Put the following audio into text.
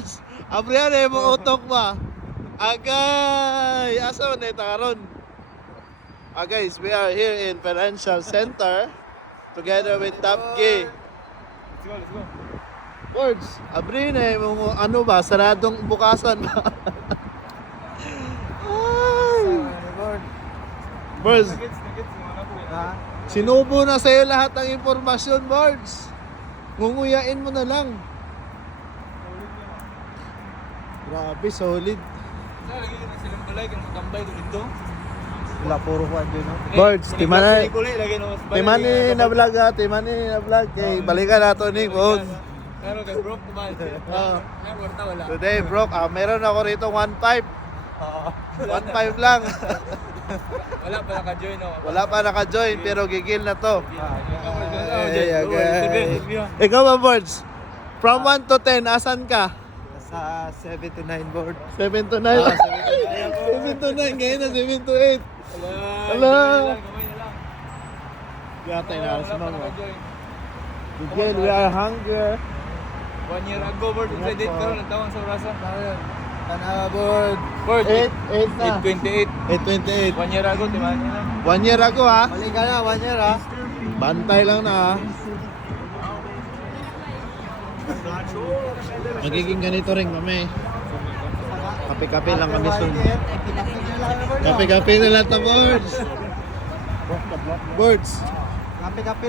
Boards, abrihan eh, mo utok ba? Agay! Asa man ito karon? Guys, we are here in Financial Center together with Top G. Let's go. Boards, abri na mo ano ba? Saradong bukasan ba? Ay! Boards, Nuggets, mga po yan. sinubo na sa'yo lahat ng impormasyon, Boards. Ngunguyain mo na lang. Grabe, solid. Lagi na silang balay, kung tambay ko dito. Wala, puro ko andun, no? Boards, timana. Lagi na mas balay. Timani na vlog ha, timani na vlog. Kay balikan nato ni Bones. Pero kay bro, kumain. Ay, warta wala. Today, bro, meron ako rito 1.5. 1.5 lang. Wala pa naka-join ako. Wala pa naka-join pero gigil na to. Ay, Ay, Ikaw ba, Boards? From 1 to 10, asan ka? Sa 7 to 9 board. 7 to 9. 7 to 9, ngayon na 7 to 8. Hello. Kamay na lang. Gatay na Wala sa pa mga. naka-join. Again, we are hungry. 1 year ago, board, credit ko, nagtawang sa orasa. Tanawa board. Board, 8 na. 828. 8.28. 1 year ago, timani na. 1 year ago ha. Mali ka na, 1 year ha. Bantay lang na ha. Magiging ganito rin kami. Kape-kape lang kami soon. Kape-kape na lang ta, Boards. Boards. Kape-kape